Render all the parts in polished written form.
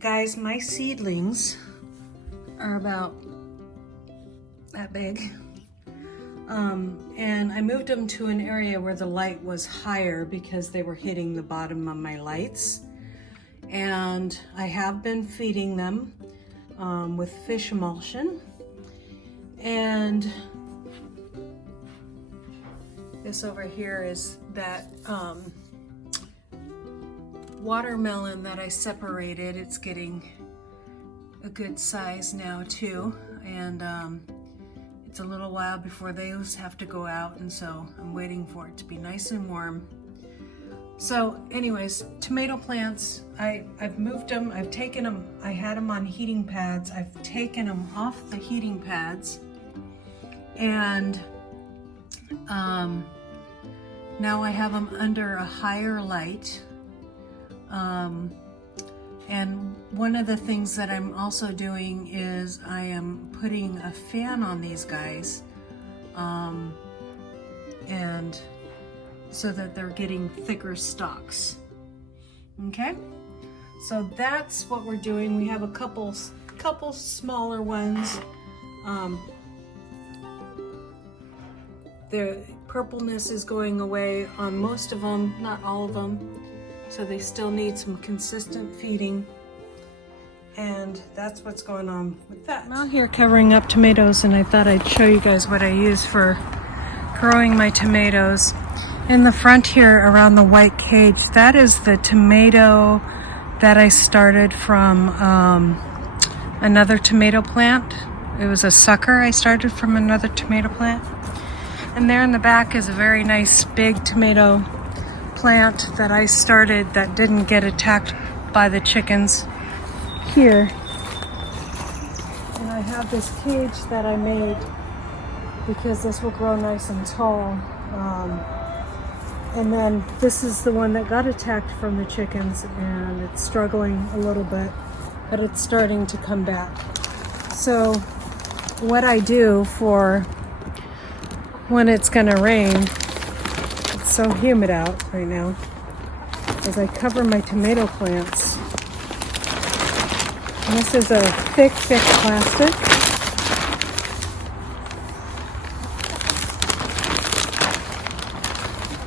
Guys, my seedlings are about that big. And I moved them to an area where the light was higher because they were hitting the bottom of my lights. And I have been feeding them with fish emulsion. And this over here is that watermelon that I separated. It's getting a good size now too, and it's a little while before those have to go out, and so I'm waiting for it to be nice and warm. So anyways, tomato plants, I've moved them, I've taken them, I had them on heating pads, I've taken them off the heating pads, and now I have them under a higher light. And one of the things that I'm also doing is I am putting a fan on these guys, and so that they're getting thicker stalks. Okay, so that's what we're doing. We have a couple smaller ones. The purpleness is going away on most of them, not all of them. So they still need some consistent feeding, and that's what's going on with that. I'm out here covering up tomatoes, and I thought I'd show you guys what I use for growing my tomatoes. In the front here around the white cage, that is the tomato that I started from another tomato plant. It was a sucker I started from another tomato plant. And there in the back is a very nice big tomato plant that I started that didn't get attacked by the chickens here. And I have this cage that I made because this will grow nice and tall. And then this is the one that got attacked from the chickens, and it's struggling a little bit, but it's starting to come back. So what I do for when it's gonna rain, it's so humid out right now, as I cover my tomato plants. And this is a thick plastic.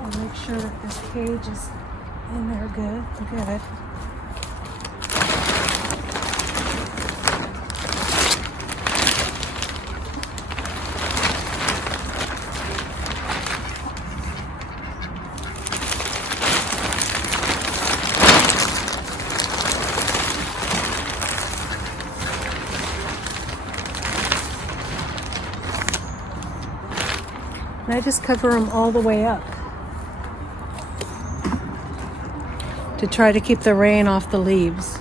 I'll make sure that this cage is in there good. And I just cover them all the way up to try to keep the rain off the leaves.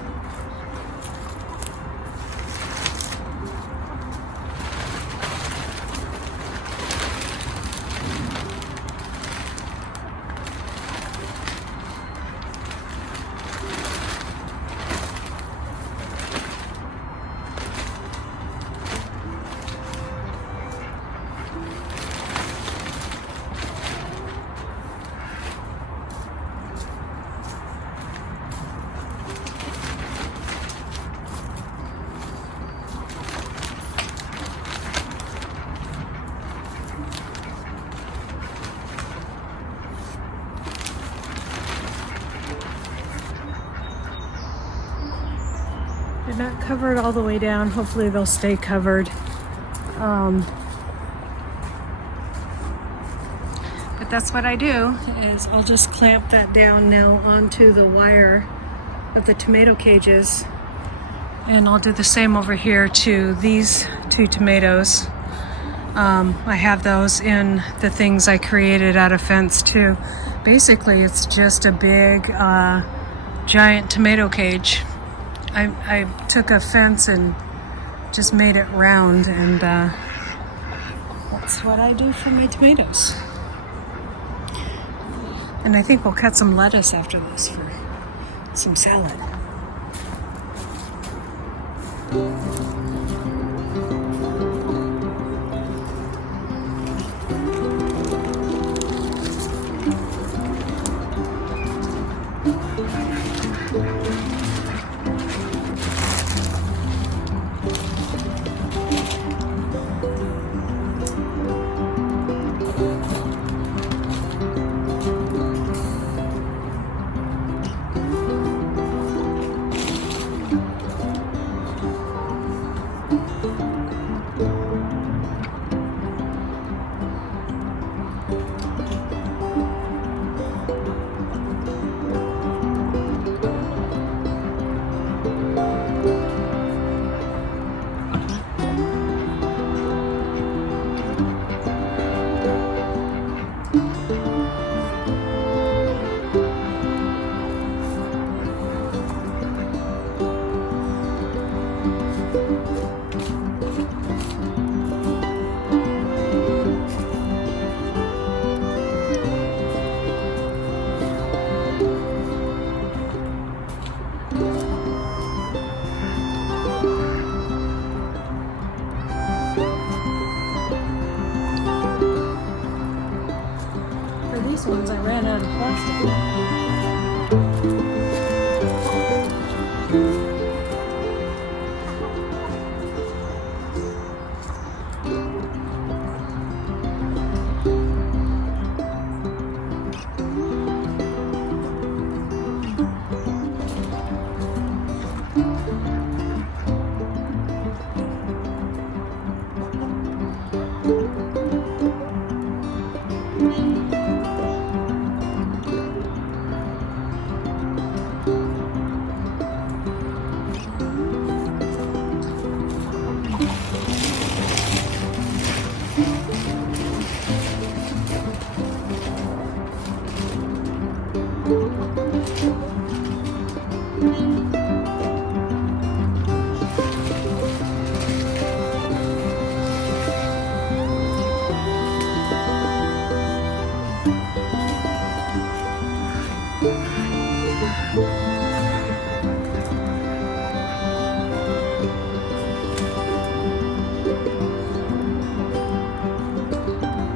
They're not covered all the way down. Hopefully they'll stay covered. But that's what I do, is I'll just clamp that down now onto the wire of the tomato cages. And I'll do the same over here to these two tomatoes. I have those in the things I created out of fence too. Basically, it's just a big, giant tomato cage. I took a fence and just made it round, and that's what I do for my tomatoes. And I think we'll cut some lettuce after this for some salad. these ones I ran out of plastic.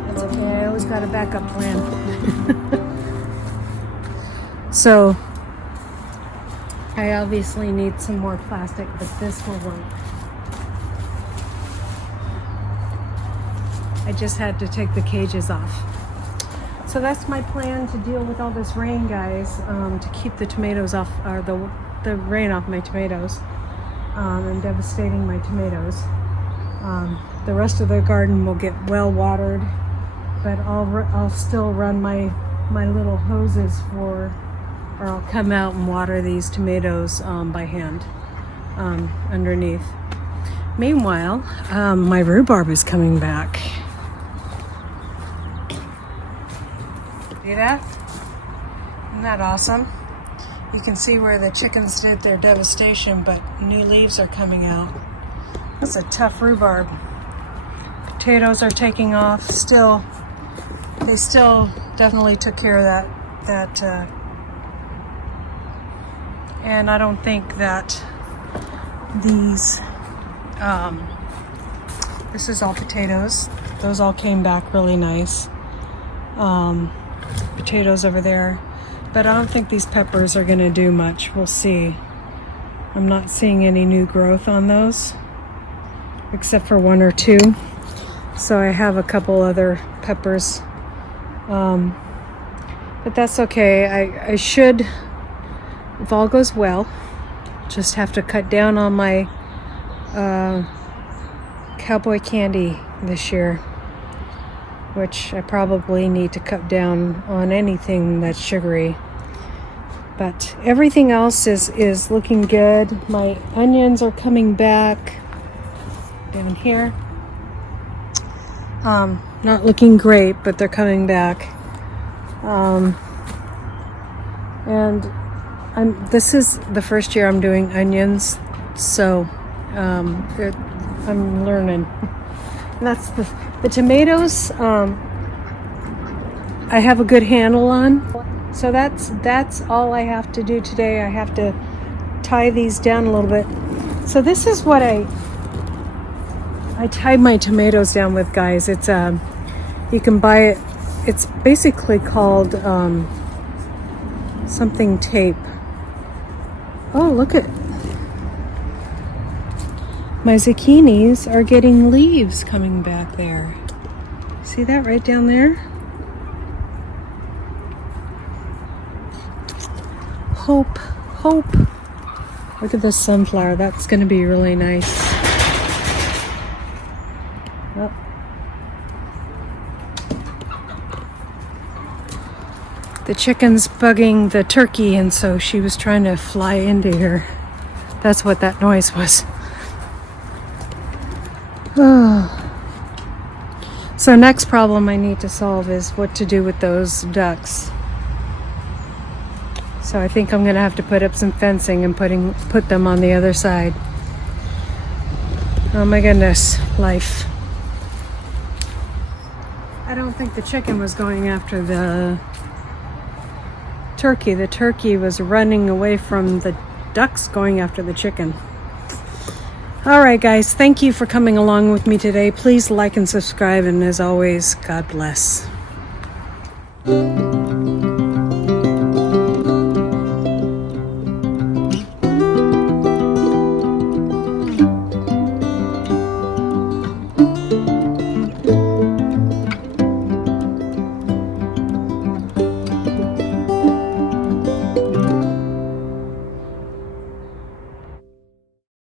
That's okay, I always got a backup plan. So, I obviously need some more plastic, but this will work. I just had to take the cages off. So that's my plan to deal with all this rain, guys, to keep the tomatoes off, or the rain off my tomatoes, and devastating my tomatoes. The rest of the garden will get well watered, but I'll still run my little hoses or I'll come out and water these tomatoes by hand underneath. Meanwhile, my rhubarb is coming back. See that? Isn't that awesome? You can see where the chickens did their devastation, but new leaves are coming out. That's a tough rhubarb. Potatoes are taking off still. They still definitely took care of that and I don't think that these this is all potatoes. Those all came back really nice. Potatoes over there, but I don't think these peppers are going to do much. We'll see. I'm not seeing any new growth on those except for one or two, so I have a couple other peppers, but that's okay. I should, if all goes well, just have to cut down on my cowboy candy this year, which I probably need to cut down on anything that's sugary. But everything else is looking good. My onions are coming back down here. Not looking great, but they're coming back. And this is the first year I'm doing onions, so I'm learning. And that's the tomatoes. I have a good handle on. So that's all I have to do today. I have to tie these down a little bit. So this is what I tied my tomatoes down with, guys. It's you can buy it. It's basically called something tape. Oh, look at my zucchinis are getting leaves coming back there. See that right down there? Hope. Look at this sunflower. That's going to be really nice. Oh. The chicken's bugging the turkey, and so she was trying to fly into here. That's what that noise was. Oh. So next problem I need to solve is what to do with those ducks. So I think I'm going to have to put up some fencing and put them on the other side. Oh my goodness, life. I don't think the chicken was going after the turkey. The turkey was running away from the ducks going after the chicken. All right, guys, thank you for coming along with me today. Please like and subscribe, and as always, God bless.